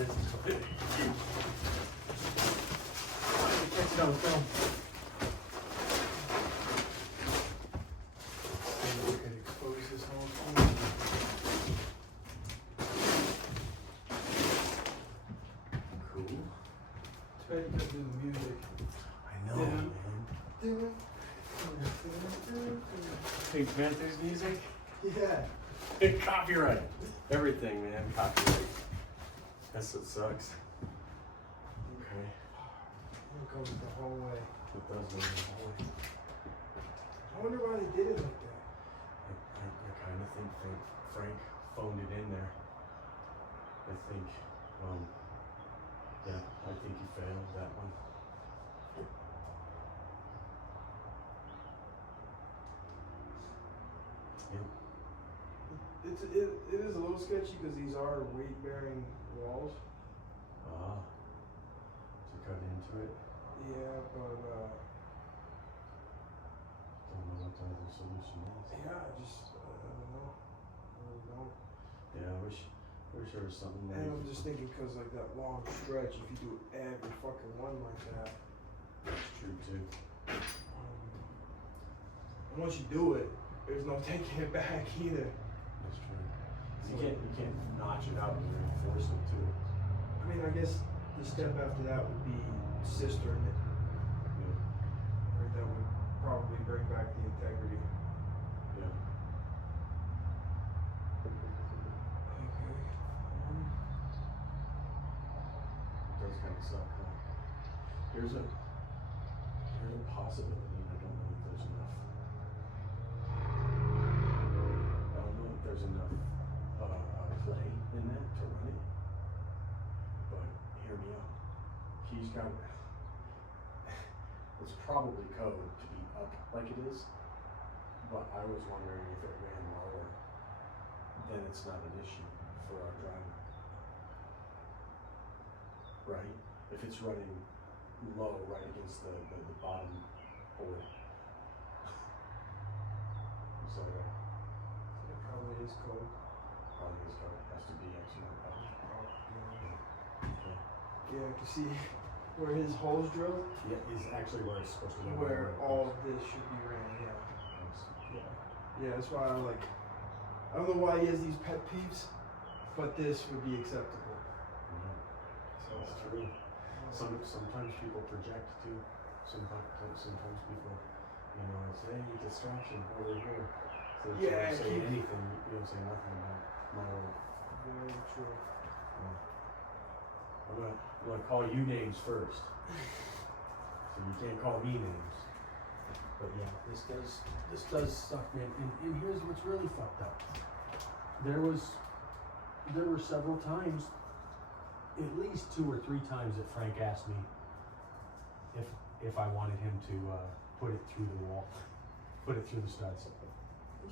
Catch it on film. And we could expose this whole thing. Cool. Try to do the music. I know, man. Pink Panthers music? Yeah. Copyright. Everything, man. Copyright. That's what sucks. Okay. It goes the whole way. It does go the whole way. I wonder why they did it like that. I kind of think Frank phoned it in there. I think, yeah, I think he failed that one. Yep. It is a little sketchy because these are weight-bearing walls. Ah. To cut into it. Yeah, but Don't know what the other solution is. yeah, I don't know. I really don't. Yeah, I wish there was something like. And I'm just thinking because like that long stretch, if you do every fucking one like that, That's true too. and once you do it, there's no taking it back either. That's true. You can't notch it out and reinforce it too. I mean, I guess the step after that would be cistern it. Yeah. Right, that would probably bring back the integrity. Yeah. Okay. It does kind of suck, though. There's a possibility, and I don't know if there's enough. I don't know if there's enough play in that to run it. But hear me out. He's got. It's probably code to be up like it is, but I was wondering if it ran lower, then it's not an issue for our driver. Right? If it's running low right against the bottom board. So It probably is cold. probably is code has to be X amount of power. Yeah, I can see where his holes drilled, Yeah, is actually where it's supposed to go. where all of this should be ran. Yeah. Yeah, that's why I like. I don't know why he has these pet peeves, but this would be acceptable. So That's true. Sometimes people project too. Sometimes people, it's hey, distraction over here. So if Yeah, you don't say keep- anything, you don't say nothing about my work. very true. I'm gonna call you names first. So you can't call me names. But yeah, this does suck, man. And here's what's really fucked up. There were several times, at least 2 or 3 times, that Frank asked me if I wanted him to put it through the wall, put it through the studs.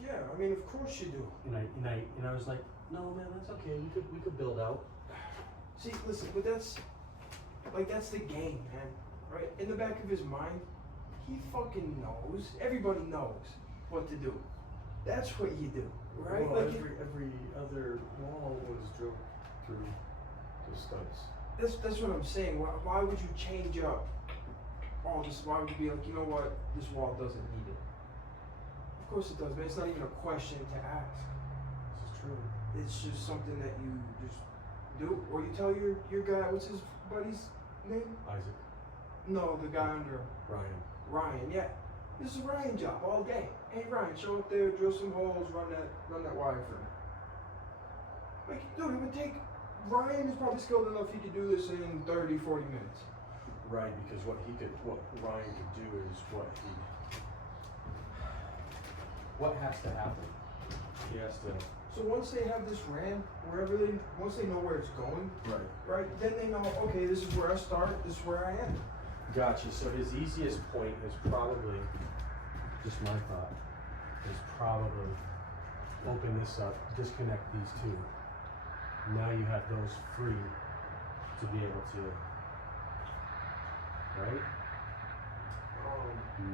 Yeah, I mean, of course you do. And I was like, no, man, that's okay. We could build out. See, listen, but that's the game, man. Right? In the back of his mind, he fucking knows. Everybody knows what to do. That's what you do, right? Well, like every other wall was drilled through the studs. that's what I'm saying. Why would you change up all this? Why would you be like, you know what? This wall doesn't need it. Of course it does, man. It's not even a question to ask. This is true. It's just something that you just do, or you tell your guy. What's his buddy's name? Isaac, No, the guy under Ryan. Ryan. Yeah, this is Ryan job all day. Hey Ryan, show up there, drill some holes, run that wire for me. Like, dude, it would take. Ryan is probably skilled enough. He could do this in 30, 40 minutes. Right, because what Ryan could do is what has to happen. He has to. So once they have this ran, once they know where it's going, Right. right, then they know, okay, this is where I start, this is where I end. Gotcha. So his easiest point is probably, just my thought, is probably open this up, disconnect these two. Now you have those free to be able to, right?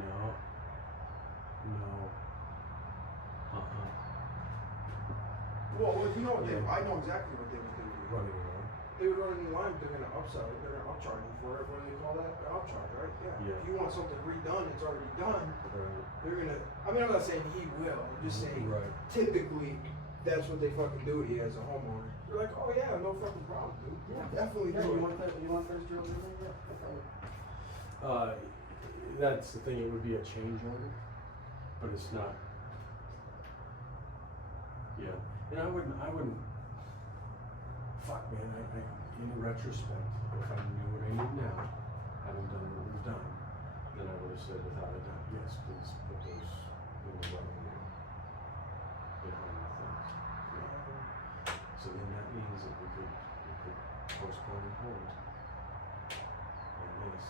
No. Well, you know what Yeah. I know exactly what they would do. Running around. they would run a new line, they're gonna upsell it, they're gonna upcharge you for it. What do they call that? An upcharge, right? Yeah. If you want something redone, it's already done. Right. They're gonna. I mean, I'm not saying he will. I'm just saying. Right. Typically, that's what they fucking do to you as a homeowner. You're like, oh yeah, no fucking problem, dude. Yeah. Definitely Yeah, do you it. want that? You want those drills in there? Yeah, no problem. That's the thing. It would be a change order, but it's not. Yeah, and I wouldn't. Fuck, man. In retrospect, if I knew what I knew now, having done what we've done, then I would have said without a doubt, yes, please put those in the weapon behind the things. Yeah. So then that means that we could postpone and hold on this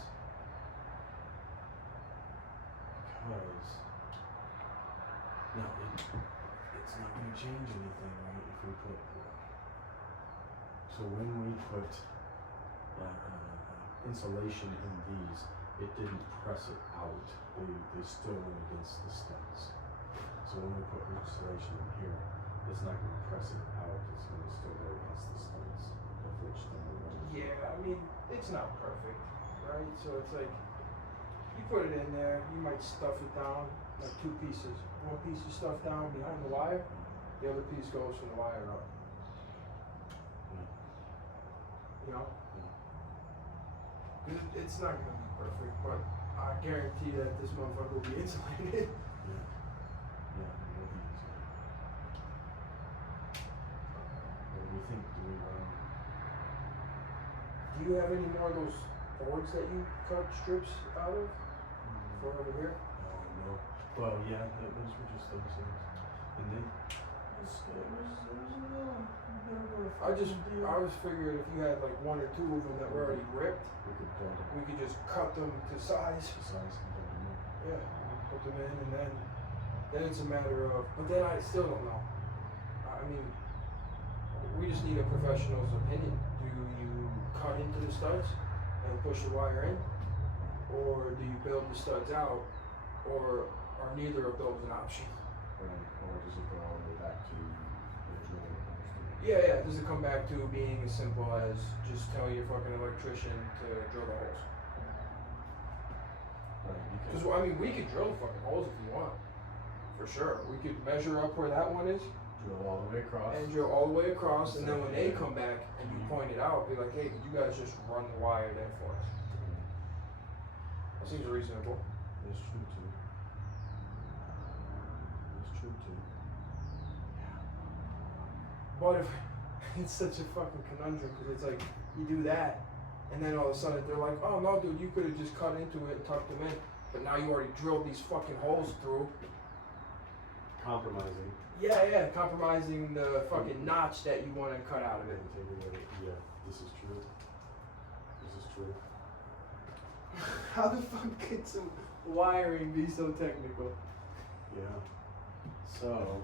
because now it's not going to change anything, right? If we put so when we put insulation in these, it didn't press it out. They still went against the studs. So when we put insulation in here, it's not going to press it out. It's going to still go against the studs, of which then we're going to. Yeah, I mean, it's not perfect, right? So it's like, you put it in there, you might stuff it down, like two pieces. One piece you stuff down behind the wire, the other piece goes from the wire up. You know? Because it's not going to be perfect, but I guarantee that this motherfucker will be insulated. Yeah. Yeah, it will be easy. What do we think? Do we Do you have any more of those boards that you cut strips out of for over here? Oh, no. Well, yeah, those were just those things. And then, it was a little, I was figuring if you had like one or two of them that were already ripped, we could build them we could just cut them to size. to size and build them up. Yeah, put them in, and then it's a matter of. But then I still don't know. I mean, we just need a professional's opinion. Do you cut into the studs and push the wire in, or do you build the studs out, or are neither of those an option? Right. Or does it go all the way back to the drilling holes? Yeah. Does it come back to being as simple as just tell your fucking electrician to drill the holes? Right. Because I mean, we could drill the fucking holes if you want, for sure. We could measure up where that one is drill all the way across. and drill all the way across, and then when they come back and you point it out, be like, hey, could you guys just run the wire there for us? That seems reasonable. It's true too. It's true too. But if it's such a fucking conundrum, because it's like you do that, and then all of a sudden they're like, oh no, dude, you could have just cut into it and tucked them in, but now you already drilled these fucking holes through. Compromising. Yeah, compromising the fucking notch that you want to cut out of it. Yeah, this is true. This is true. How the fuck could some wiring be so technical? Yeah. So,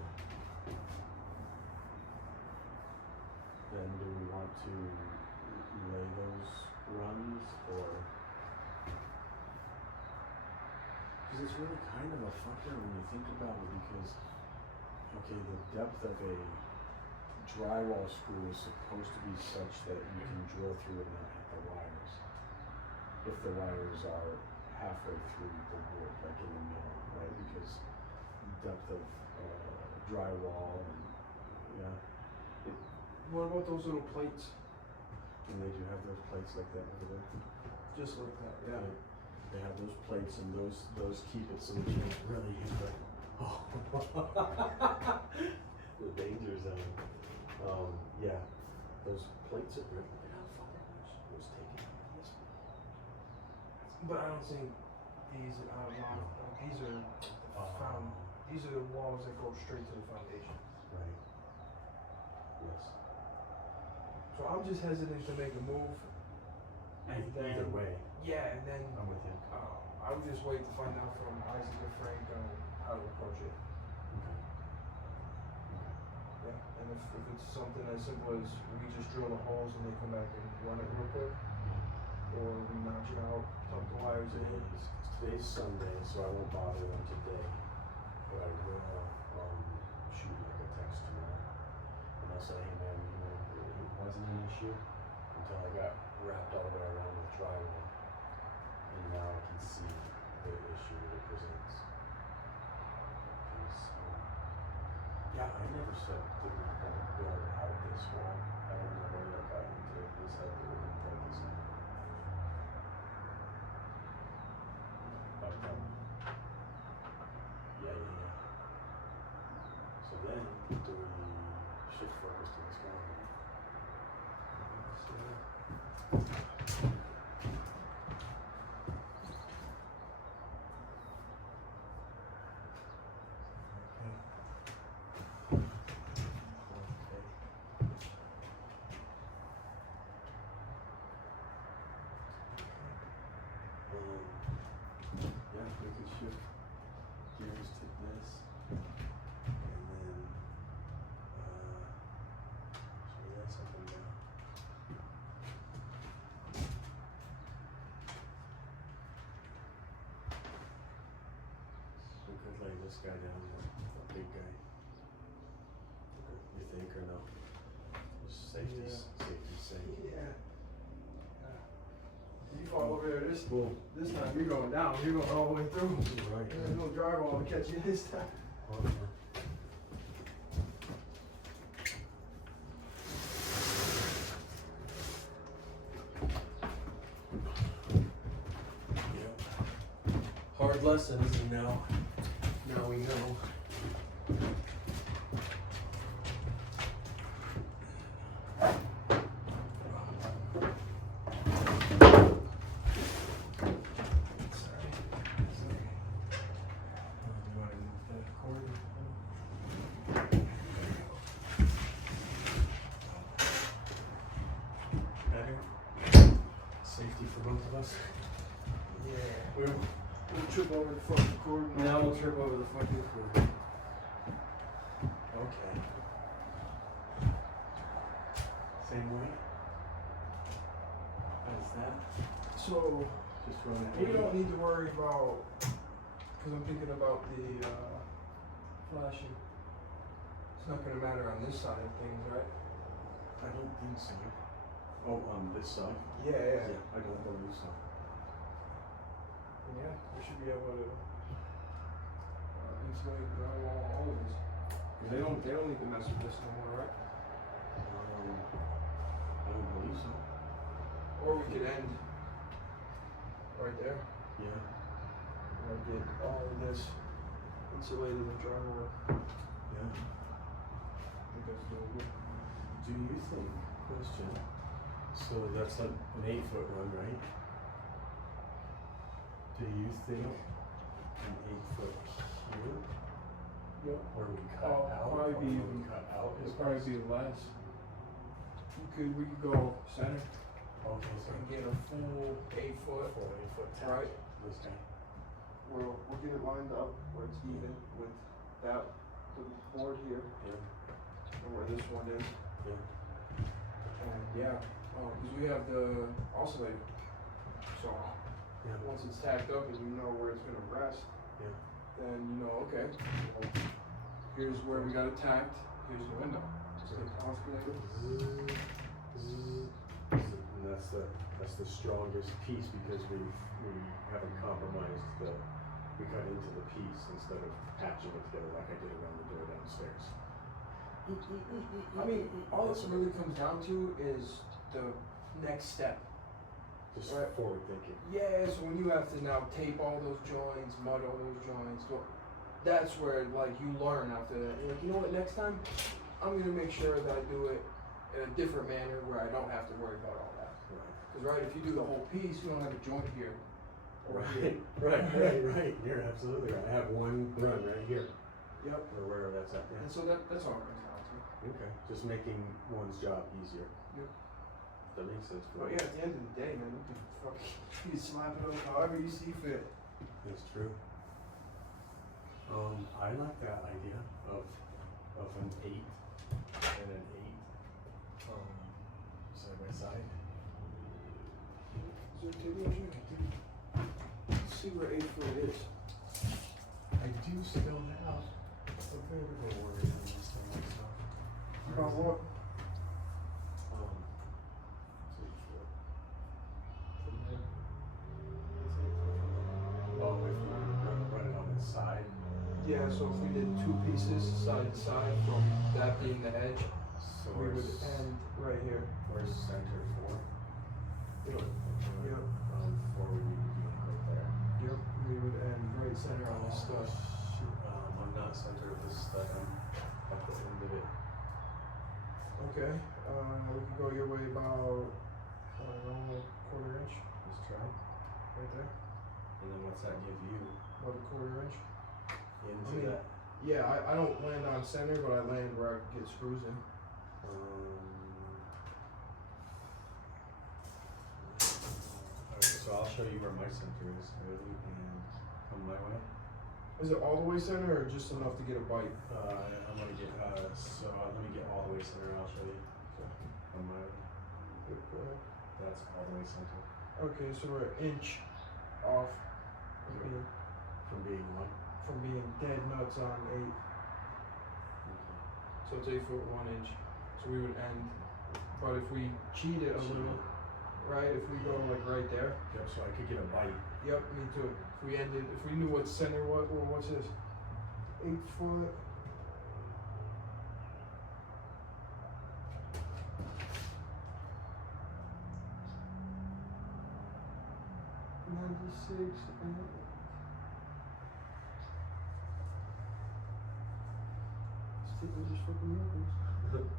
then do we want to lay those runs or? Because it's really kind of a fucker when you think about it because, okay, the depth of a drywall screw is supposed to be such that you can drill through and not hit the wires. If the wires are halfway through the wood, like in the middle, right? Because depth of drywall and yeah. What about those little plates? And they do have those plates like that over there. Just like that, yeah. They have those plates and those keep it so that you don't really hit the the danger zone. Yeah, those plates are great. Look at how far it was taken out of this one. But I don't think these are these are the walls that go straight to the foundation. Right. Yes. So I'm just hesitant to make a move. And then, Either way, yeah, and then I'm with you. I would just wait to find out from Isaac and Frank how to approach it. Okay. Yeah, and if it's something as simple as we just drill the holes and they come back and run it real quick, or we notch it out, tuck the wires in. Today's Sunday, so I won't bother them today. But I will shoot like a text tomorrow. And I'll say, hey man, it wasn't an issue. wrapped all the way around with drywall, and now I can see the issue that it presents. Is, yeah, I never said that we were going to build out this wall. I don't know where that got into his head that we're going to build this now. But, yeah. So then, do we shift focus to this guy? Yeah, we can shift gears to this, and then, so that's up and down. We could lay this guy down, the big guy. You think, or no? Just safety's sake. Yeah. You fall over there this time, you're going down. You're going all the way through. Right. There's no drywall to catch you this time. Yep. Hard lessons, and now we know. Safety for both of us. Yeah. We'll trip over the fucking cord. Now we'll trip over the fucking cord. Okay. Same way? As that? So, Just run it. we don't need to worry about, because I'm thinking about the flashing. It's not going to matter on this side of things, right? I don't think so. Oh, on this side? Yeah. I don't believe so. Yeah, we should be able to insulate drywall, all of this. They don't need to mess with this no more, right? I don't believe so. Or we could end right there. Yeah. Or get all of this insulated with drywall. Yeah. I think that's doable. Do you think, question, so that's an 8-foot run, right? Do you think an 8-foot here, Yep. where we cut Oh, out, probably or be- where we cut out is It'd probably be less. We could go center okay, so and get a full 8-foot. 8-foot tap. Right. This guy. We'll get it lined up where it's even with that little board here Yeah. and where this one is. Yeah. And because we have the oscillator. So Yeah. once it's tacked up and you know where it's gonna rest, Yeah. then you know, okay, well, here's where we got it tacked, here's the window. Just take the oscillator. And that's the strongest piece because we haven't compromised we cut into the piece instead of patching it together like I did around the door downstairs. I mean, all this really comes down to is the next step. Just Right. forward thinking. Yeah, so when you have to now tape all those joints, mud all those joints, that's where like you learn after that. You're like, you know what, next time I'm gonna make sure that I do it in a different manner where I don't have to worry about all that. Because right, if you do the whole piece, you don't have a joint here. Or here. Right. You're absolutely right. I have one run right here. Yep. Or wherever that's at. And so that's all it comes down to. Okay. Just making one's job easier. Yep. That makes sense for But me. yeah, at the end of the day, man, you can fucking you slap it up however you see fit. That's true. I like that idea of an 8 and an 8 side by side. So take a look. See where 8-foot is. I do still have a bit of a worry on this thing myself. About what? It's 8 foot. Yeah, so if we did two pieces side to side from that being the edge, So we would where's, end right here. where's center 4? Yep. Yep. 4 would be right there. Yep. We would end right center on this stud. Shoot, I'm not center of this stud. I'm at the end of it. Okay. We can go your way about, I don't know, quarter inch. Let's try. Right there. And then what's that give you? About a quarter inch. Into mean, that? Yeah, I don't land on center, but I land where I can get screws in. Okay, so I'll show you where my center is, really, and come my way. Is it all the way center or just enough to get a bite? I'm gonna get, so let me get all the way center and I'll show you. Come my way. Good, go ahead. That's all the way center. Okay, so we're an inch off From being what? from being dead nuts on 8. So it's 8 foot 1 inch. So we would end, but if we cheat it a little, right? If we go like right there. Yep, so I could get a bite. Yep, me too. If we ended, if we knew what center was, well, what's this? 8 foot. $96 and Stupid just fucking miracles.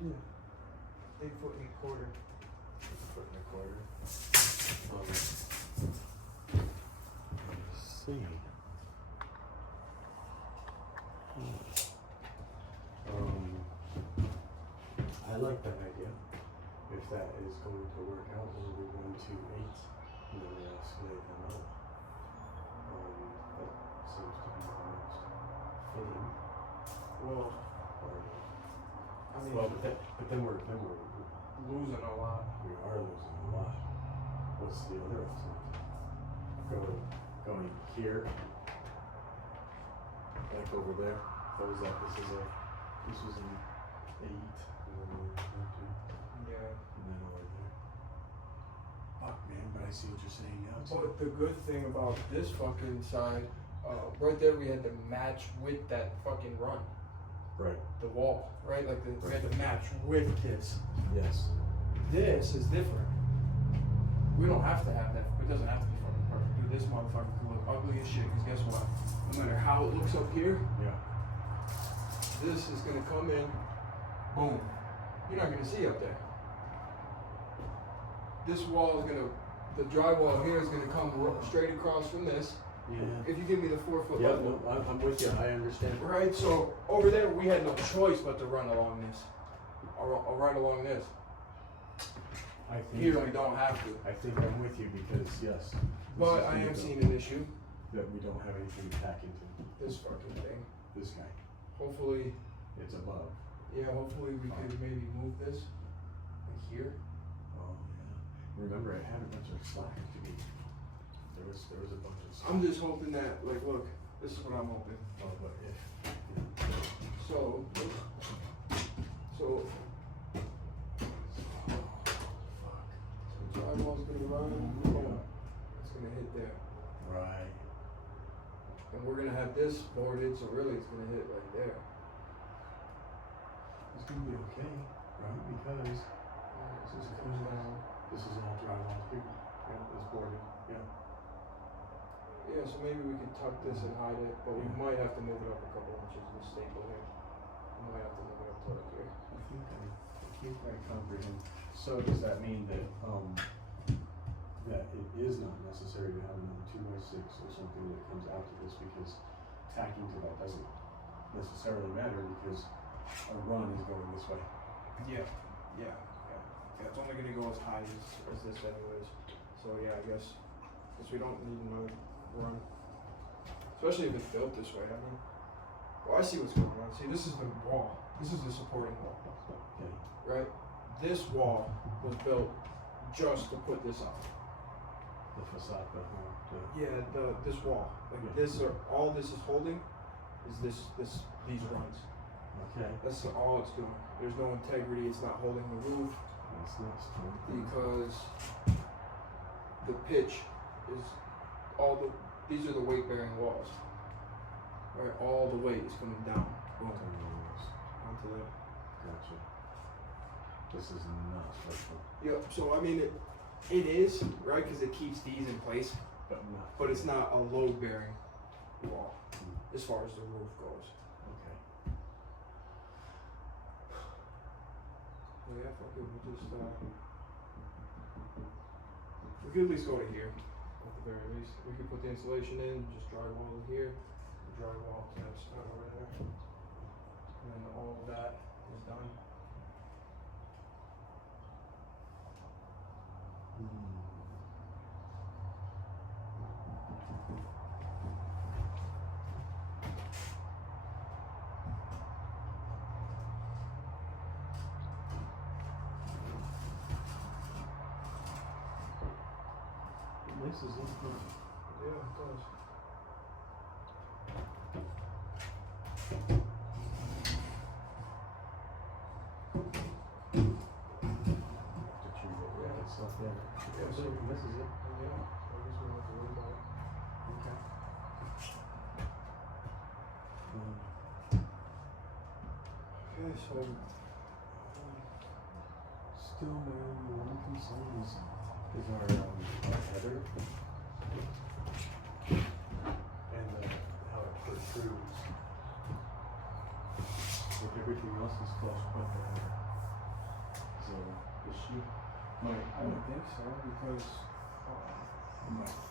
Yeah. 8 foot and a quarter. 1.25 let's see. I like that idea. If that is going to work out, we'll be going to 8, and then we escalate them out. That seems to be the most fitting. Well, Or, I mean, well, but then we're losing a lot. we are losing a lot. What's the other alternative? Going here, like over there. That was that. This was an 8, and then over there, Yeah. and then over there. Fuck, man, but I see what you're saying now too. But the good thing about this fucking side, right there we had to match with that fucking run. Right. The wall, right? Like we had to match with this. Yes. This is different. We don't have to have that. It doesn't have to be fucking perfect. Dude, this motherfucker can look ugly as shit. Cause guess what? No matter how it looks up here, Yeah. this is gonna come in. Boom. You're not gonna see up there. This wall is gonna, the drywall here is gonna come straight across from this. Yeah. If you give me the 4 foot Yeah, level. no, I'm with you. I understand. Right, so over there we had no choice but to run along this, or right along this. I think Here we don't have to. I think I'm with you because yes. this But is I am the- seeing an issue. that we don't have anything to tack into. This fucking thing. This guy. Hopefully, It's above. yeah. Hopefully we could maybe move this like here. Oh yeah. Remember, I had a bunch of slack to be. There was a bunch of slack. I'm just hoping that, like, look, this is what I'm hoping. Oh, but if. So, Fuck. the drywall's gonna run. Boom. It's gonna hit there, Right. and we're gonna have this boarded. So really, it's gonna hit right there. It's gonna be okay, right? Because So this comes down. this is all drywall here. Yeah, it's boarded. Yeah. Yeah, so maybe we could tuck this and hide it, but we might have to move it up a couple inches with staple here. We might have to move it up to like here. I think I comprehend. So does that mean that that it is not necessary to have another 2x6 or something that comes out to this because tacking to that doesn't necessarily matter because our run is going this way. Yeah. It's only gonna go as high as this anyways. So yeah, I guess we don't need another run. Especially if it's built this way, I mean. Well, I see what's going on. See, this is the wall. This is the supporting wall, Okay. right? This wall was built just to put this on. The facade, Yeah, this wall. Like Yeah. this are all this is holding is these runs. okay. That's all it's doing. There's no integrity, it's not holding the roof That's nice. because the pitch is these are the weight bearing walls. Right, all the weight is coming down. Boom. Onto them. Gotcha. This is not structural, Yep. So I mean, it is right because it keeps these in place, but not. but it's not a load bearing wall as far as the roof goes. Okay. So yeah, fuck it. We just we could at least go to here. At the very least, we could put the insulation in, just drywall in here, drywall to that side over there, and then all of that is done. This is in front. Yeah, it does. To treat it, yeah, it's up there. Yeah, So so- this is it. Yeah, I guess we don't have to worry about it. Okay. Okay, so Still, man, the one concern is our header and how it protrudes. Like everything else is flush but the header. So, is she? I don't think so because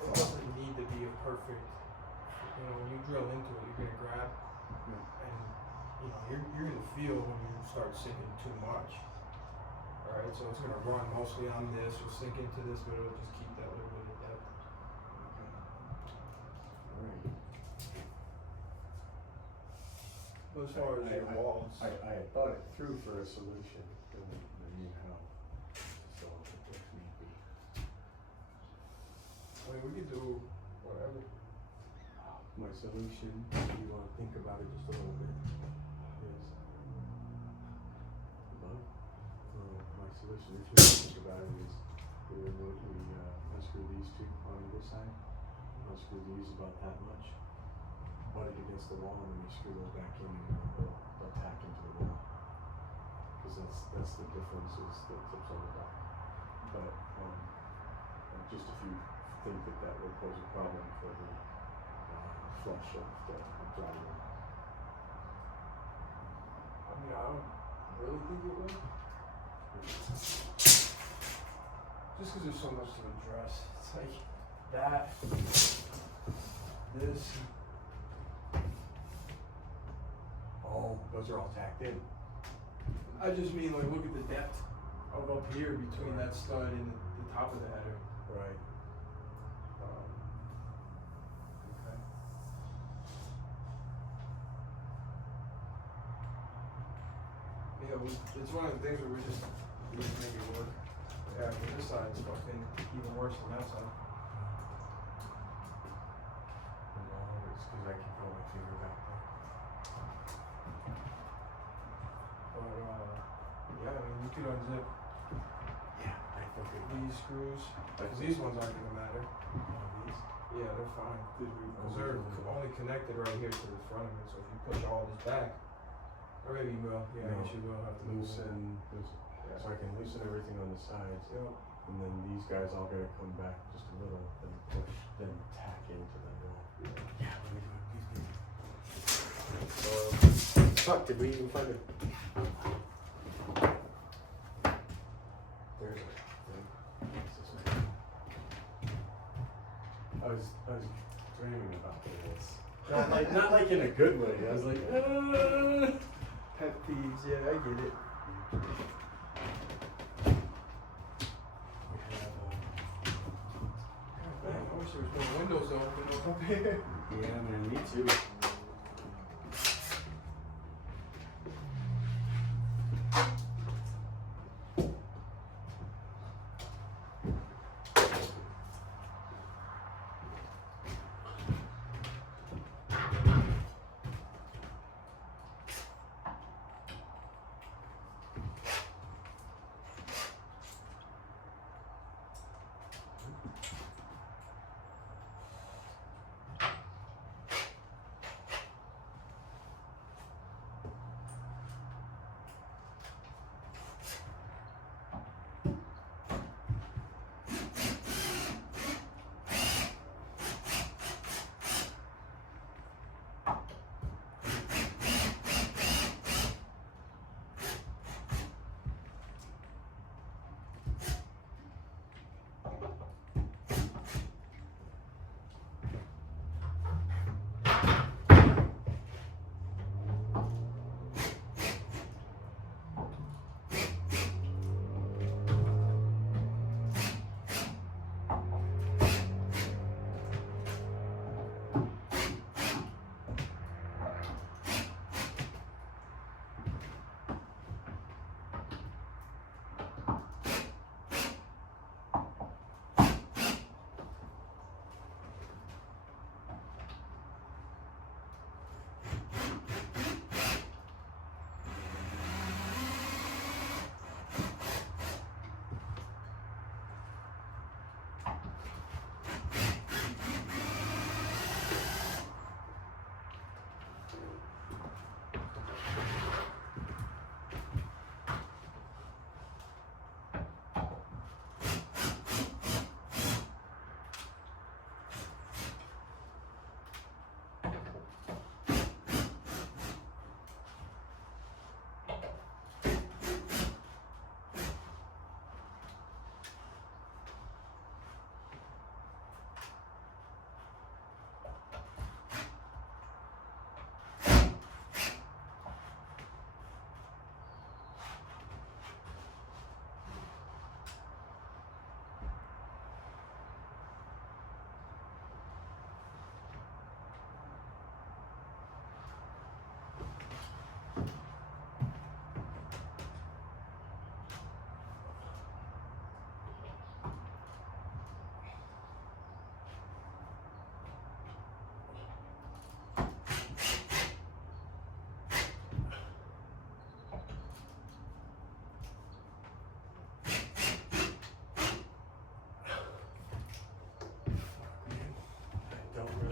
it doesn't need to be a perfect. You know, when you drill into it, you're gonna grab, and you know you're gonna feel when you start sinking too much. All right, so it's gonna run mostly on this, or sink into this, but it'll just keep that little bit of depth. Alright. But as far as your walls, I had thought it through for a solution, and I knew how. So, if need be. I mean, we could do whatever. My solution, if you want to think about it just a little bit, is my solution, if you want to think about it, is we unscrew these two on either side, unscrew these about that much, butt it against the wall, and then you screw those back in, and they'll tack into the wall. Because that's the difference, is the tips on the back. But just if you think that will pose a problem for the flush of the drywall. I mean, I don't really think it would. Just because there's so much to address. It's like that, this. Oh, those are all tacked in. I just mean, like, look at the depth of up here between that stud and the top of the header. Right. Okay. Yeah, it's one of the things where we just make it work. Yeah, but this side is fucking even worse than that side. No, it's because I can put my finger back there. But, yeah, I mean, you could unzip Yeah, I think these screws, because these ones aren't gonna matter. these. Yeah, they're fine. Because they're only connected right here to the front of it, so if you push all this back, or maybe you will, yeah, I No. guess you will have to loosen. Yeah. So I can loosen everything on the sides, Yep. and then these guys all gotta come back just a little, then push, then tack into the wall. Yeah, let me do it, please. Fuck, did we even find it? There's it. What's this one? I was dreaming about this. Not like in a good way. I was like, Pet peeves, yeah, I get it. We have, Man, I wish there was more windows open up here. yeah, man, me too.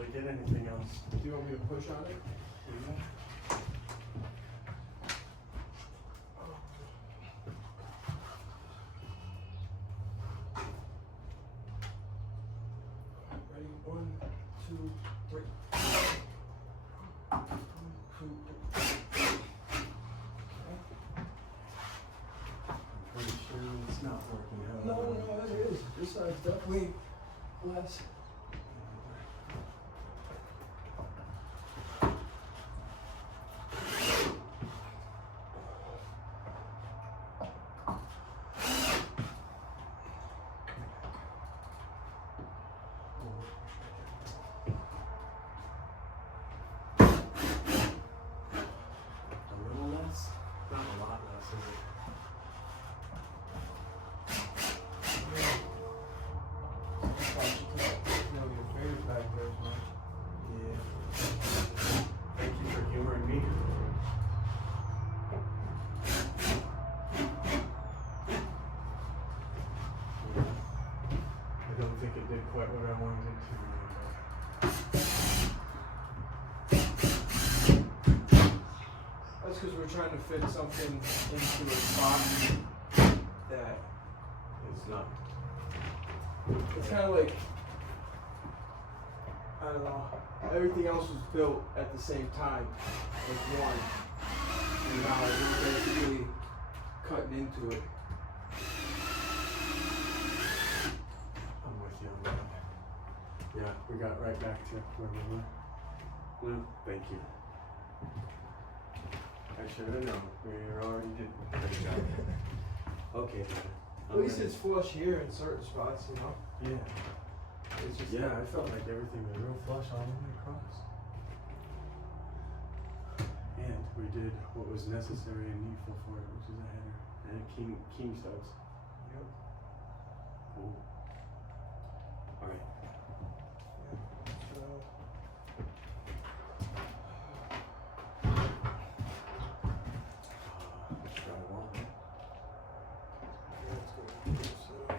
really get anything else. Do you want me to push on it? Ready? 1, 2, 3. 1, 2, 3. Pretty sure it's not working out. No, it is. This side's definitely less. A little less? Not a lot less, is it? Yeah. Thank you for humoring me. I don't think it did quite what I wanted it to. That's because we're trying to fit something into a spot that It's not. it's kind of like, I don't know, everything else was built at the same time as one, and now we're basically cutting into it. I'm with you on that. Yeah, we got right back to where we were. Well, thank you. I should have known. We already did a great job. Okay, then. At least it's flush here in certain spots, you know? Yeah. It's just Yeah, I felt like everything was real flush all the way across. And we did what was necessary and needful for it, which is a header and a king studs. Yep. Cool. All right. So, Drywall. let's go.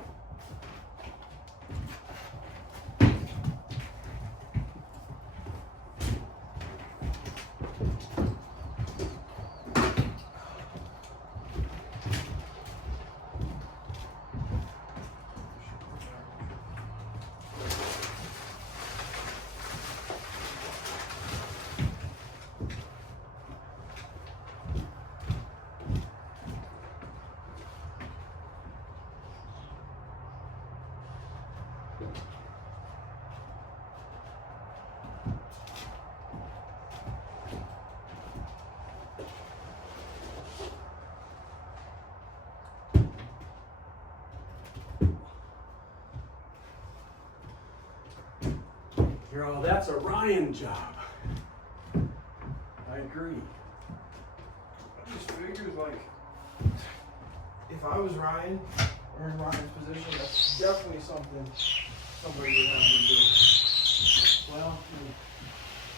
So, You're all, that's a Ryan job. I agree. I just figured, like, if I was Ryan, or in Ryan's position, that's definitely something somebody would have to do. Well,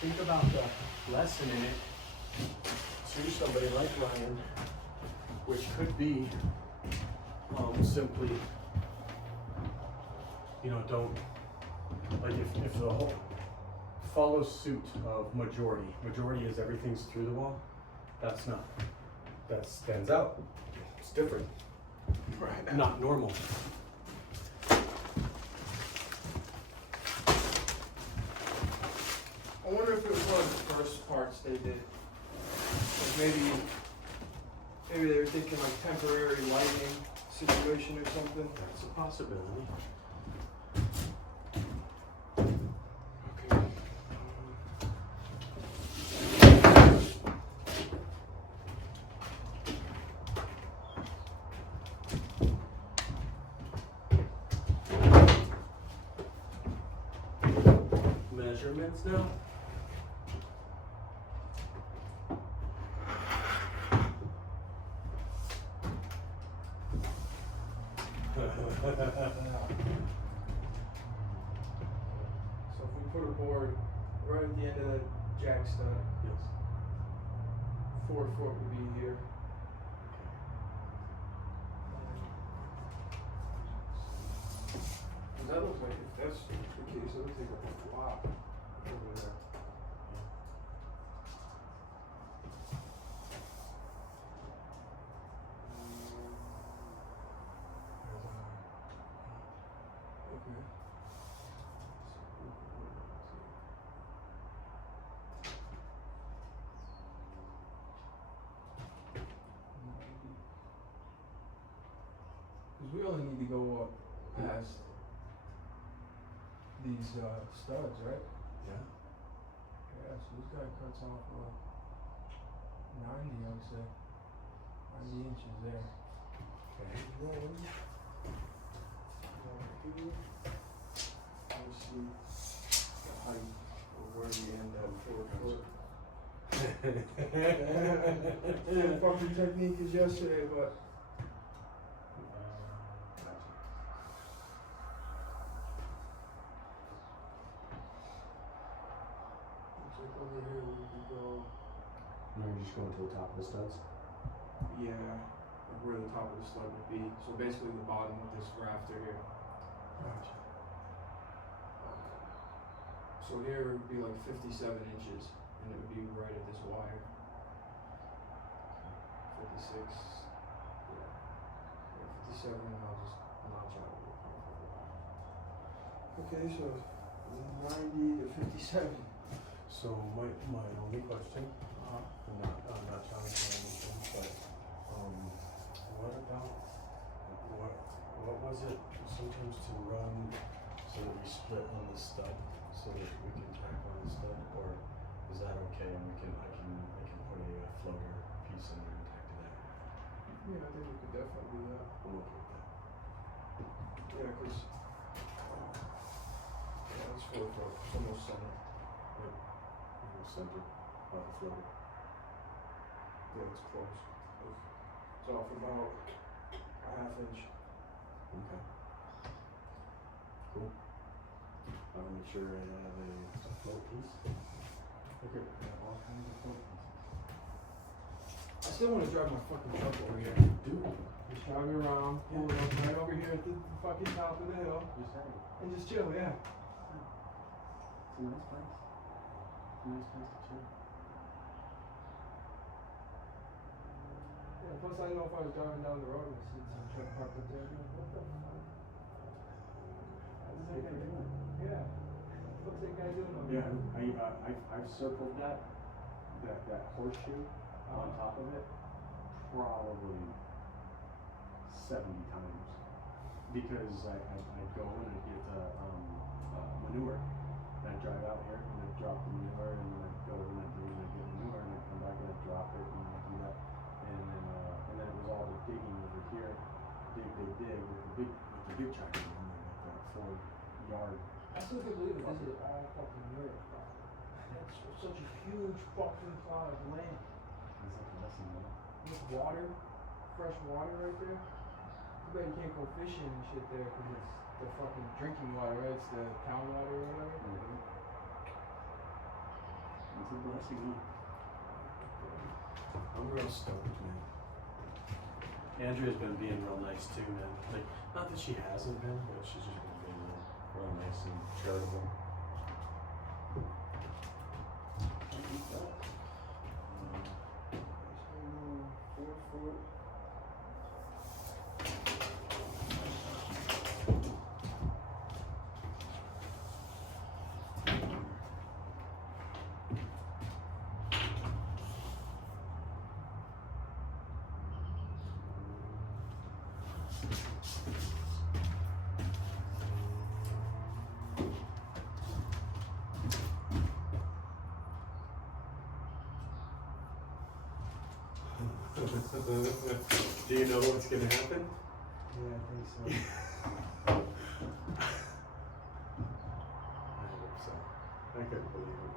think about the lesson in it to somebody like Ryan, which could be simply, don't, like if the whole follows suit of majority. Majority is everything's through the wall. That's not, that stands out. It's different, Right. not normal. I wonder if it was one of the first parts they did. Like maybe they were thinking like temporary lighting situation or something. That's a possibility. Okay. Measurements now? So if we put a board right at the end of that jack stud, Yes. 4 foot would be here. Cause that looks like if that's the case, that looks like a flop over only need to go up past these studs, right? Yeah. Yeah, so this guy cuts off 90, I would say. 90 inches there. Okay. Then, let's see the height of where we end at 4 foot. Same fucking technique as yesterday, but looks like over here we could go, And then you're just going to the top of the studs? yeah, like where the top of the slug would be. So basically the bottom of this rafter here. Gotcha. So here it would be like 57 inches, and it would be right at this wire. 56, yeah, 57, and I'll just notch out a little bit. Okay, so 90 to 57. So my only question, I'm not challenging anything, but what about what was it sometimes to run so that we split on the stud so that we can tack on the stud, or is that okay and I can put a floater piece in there and tack to that? Yeah, I think we could definitely do that. I'm okay with that. Yeah, because yeah, it's 4 foot, it's almost center. Yep. Center of the floater. Yeah, it's close. It's off about a ½ inch. Okay. Cool. I'll make sure I have a float piece. Okay, I have all kinds of float pieces. I still want to drive my fucking truck over here. Dude, Just drive it around, pull it up right over here at the fucking top of the hill, just saying. and just chill, yeah. It's a nice place. It's a nice place to chill. Yeah, plus I know if I was driving down the road and see some truck parked up there, I'd be like, what the fuck? What's that guy doing? Yeah. What's that guy doing over Yeah, there? I've circled that horseshoe on top of it probably 70 times because I go and I get manure and I drive out here and I drop the manure and then I go and I dig and I get manure and I come back and I drop it and I do that and then it was all the digging over here, dig with the big tractor on there, like that 4-yard. I still can't believe that this is all fucking Europe. That's such a huge fucking plot of land. It's like a lesson, man. With water, fresh water right there. Too bad you can't go fishing and shit there because it's the fucking drinking water, right? It's the town water or whatever. Mm-hmm. It's a blessing, huh? I'm real stoked, man. Andrea's been being real nice too, man. Like, not that she hasn't been, but she's just been being real nice and charitable. So 4 foot. Do you know what's gonna happen? Yeah, I think so. I hope so. I couldn't believe it.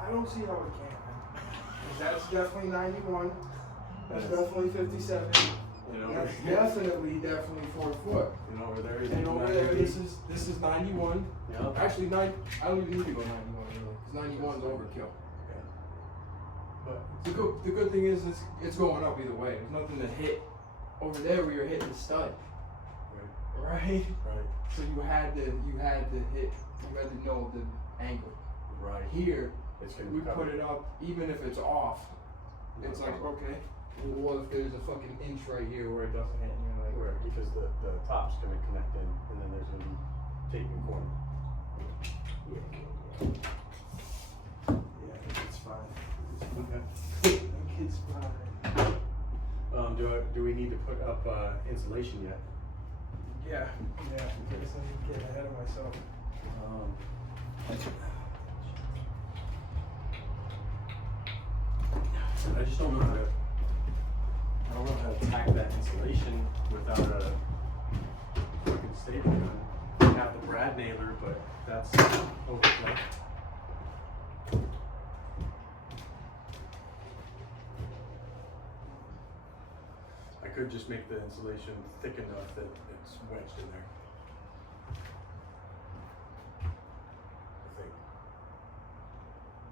I don't see how it can, man. 'Cause that's definitely 91. That's definitely 57. You know, That's definitely 4 foot. you know, over there. And over there, this is 91. Yeah. Actually, I don't even need to go 91 really, because 91 is overkill. But the good thing is it's going up either way. There's nothing to hit over there where you're hitting the stud, right? Right. So you had to hit. You had to know the angle. Right. Here, It's gonna we be covered. put it up, even if it's off. It's like okay. Well, if there's a fucking inch right here where it doesn't hit, and you're like, Where, because the top's gonna connect in, and then there's gonna be tape and corner. yeah, it's fine. Okay. It's fine. Do we need to put up insulation yet? Yeah, in case I get ahead of myself. I just don't know how to. I don't know how to tack that insulation without a fucking staple gun. I have the brad nailer, but that's overkill. I could just make the insulation thick enough that it's wedged in there. I think.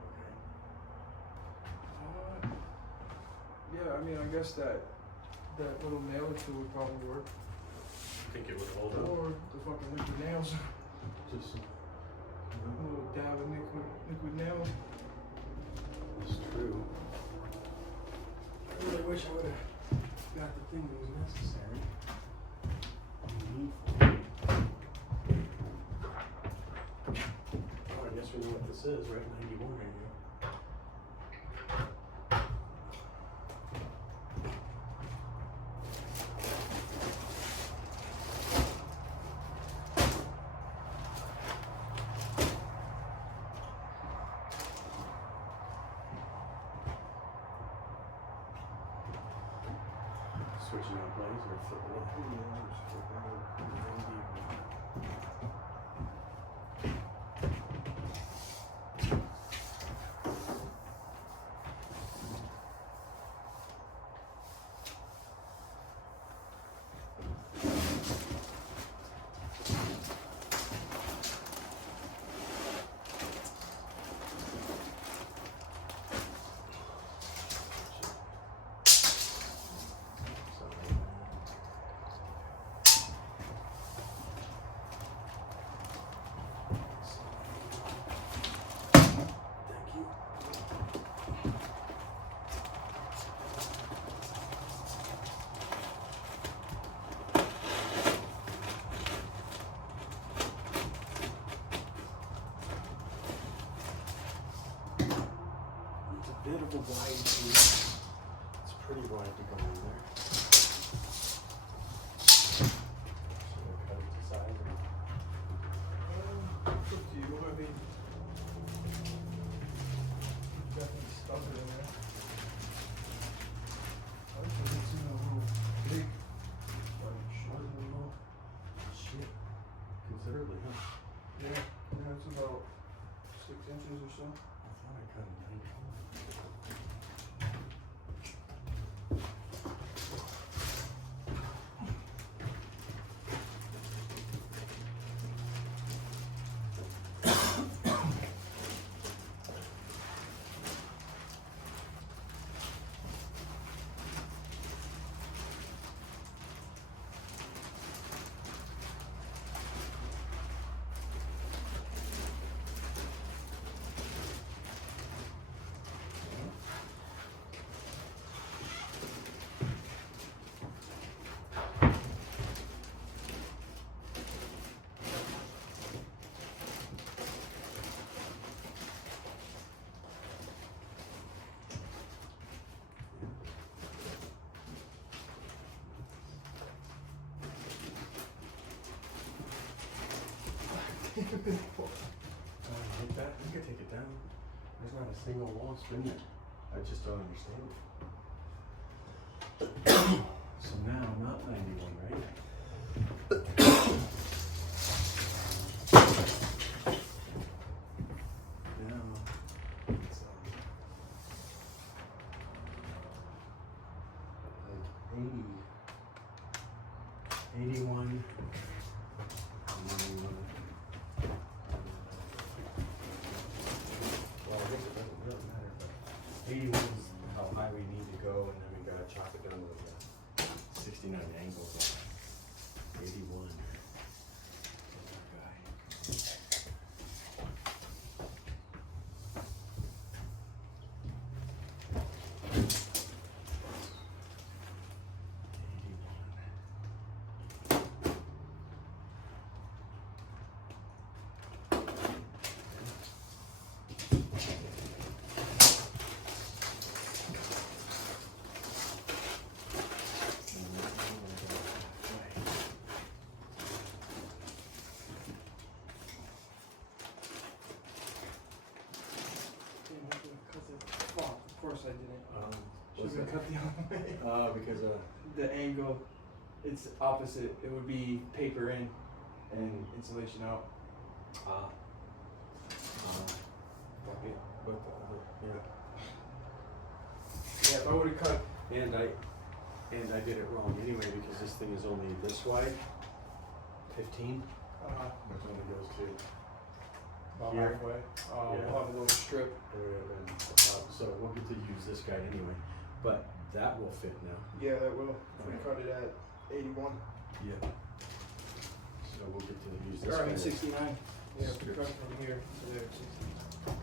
Okay. Yeah, I mean, I guess that little nailer tool would probably work. Think it would hold up. Or the fucking liquid nails. Just, A little dab of liquid nails. it's true. I really wish I would have got the thing that was necessary. Oh, I guess we know what this is, right? 91 right here. Switching out blades or flipping it. Bit of a wide piece. It's pretty wide to go in there. Should I cut it to size? It's up to you. I mean, definitely stuff it in there. I think it's a little big. Short a little. Shit. Considerably, huh? Yeah, it's about 6 inches or so. I thought I cut it 94. Hit that? You could take it down. There's not a single wasp in there. I just don't understand it. So now, not 91, right? Now, it's like 80, 81, 91. Well, I guess it doesn't really matter, but 81 is how high we need to go, and then we gotta chop it down with 69 angles. 81. I didn't. Should What's have that? cut the other way. Because The angle, it's opposite. It would be paper in and insulation out. Bucket. but yeah, Yeah, if I would have cut. and I did it wrong anyway because this thing is only this wide, 15, which only goes to About here. halfway. Yeah. We'll have a little strip. And so we'll get to use this guide anyway, but that will fit now. Yeah, that will. We Okay. cut it at 81. Yeah. So we'll get to use this Or I guide. mean 69. Yeah, if we Strips. cut from here to there, 69.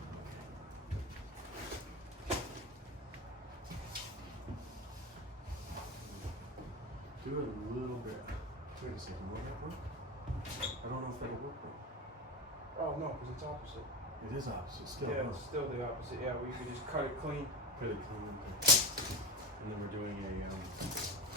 Do it a little bit. Wait a second, will that work? I don't know if that'll work though. Oh no, because it's opposite. It is opposite still. Yeah, huh? it's still the opposite. Yeah, we could just cut it clean. Put it clean. And then we're doing a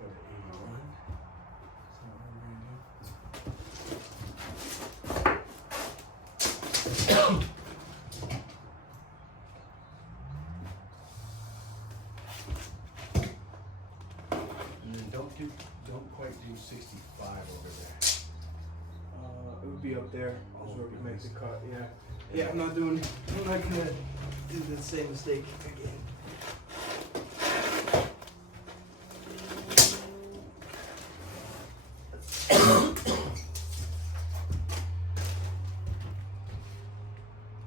go to 81. So what we're gonna do. And then don't quite do 65 over there. It would be up there. Oh, Is where we make the goodness. cut. Yeah. Yeah, I'm not gonna do the same mistake again.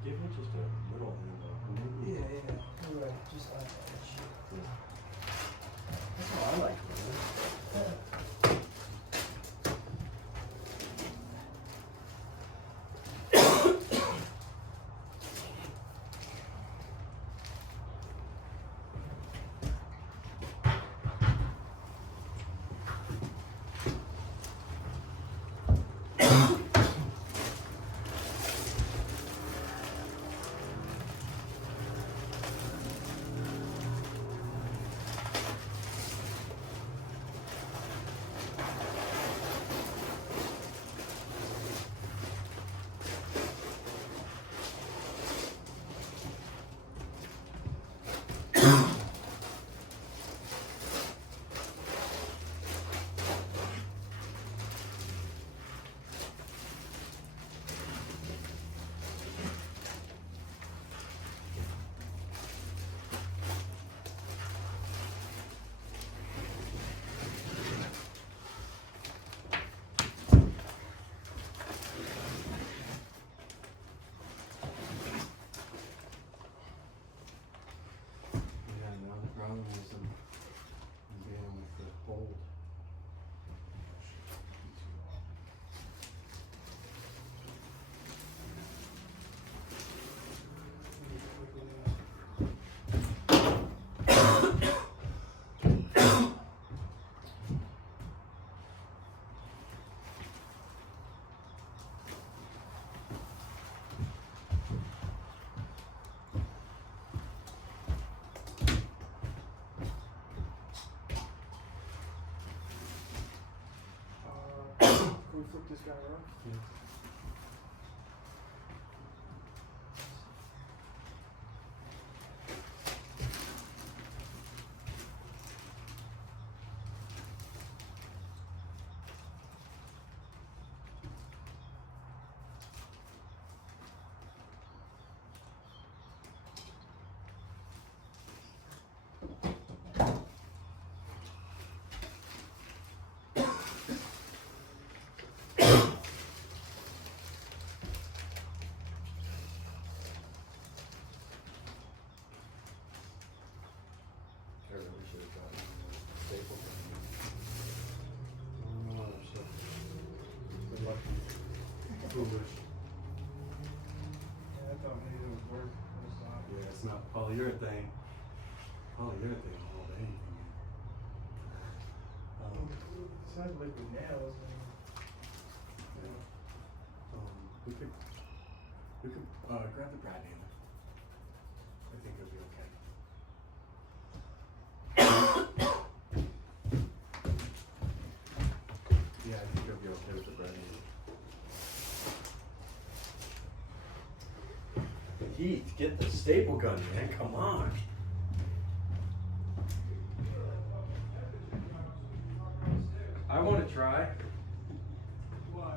Give it just a little angle. Yeah, yeah. All right. Just add that shit. That's how I like it. Yeah, now the problem is dealing with the hold. Can we flip this guy around? Yeah. I really should have gotten a staple gun. Oh no, I'm so good luck. Foolish. Yeah, I thought maybe it would work. But it's not. Yeah, it's not polyurethane. Polyurethane will hold anything in. It's not liquid nails. We could grab the brad nailer. I think it'll be okay. Heath, get the staple gun, man. Come on. I want to try. Why?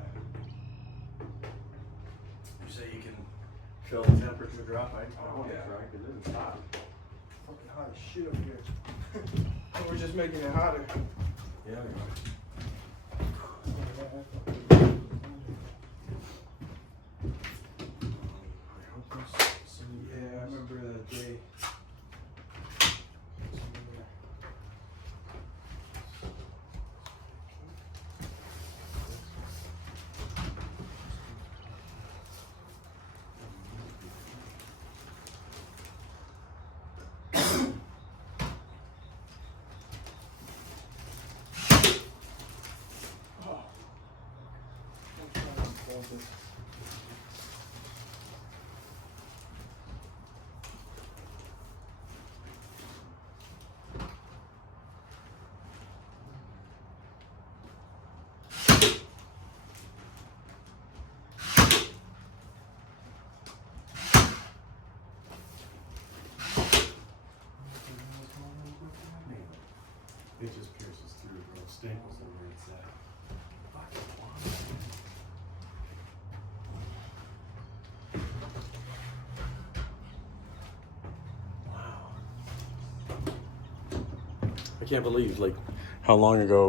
You say you can feel the temperature drop? I want to Yeah. try because it is hot. Fucking hot as shit over here. And we're just making it hotter. Yeah. Yeah, I remember that day. It just pierces through, bro. Staples are where it's at. Wow. I can't believe, like, how long ago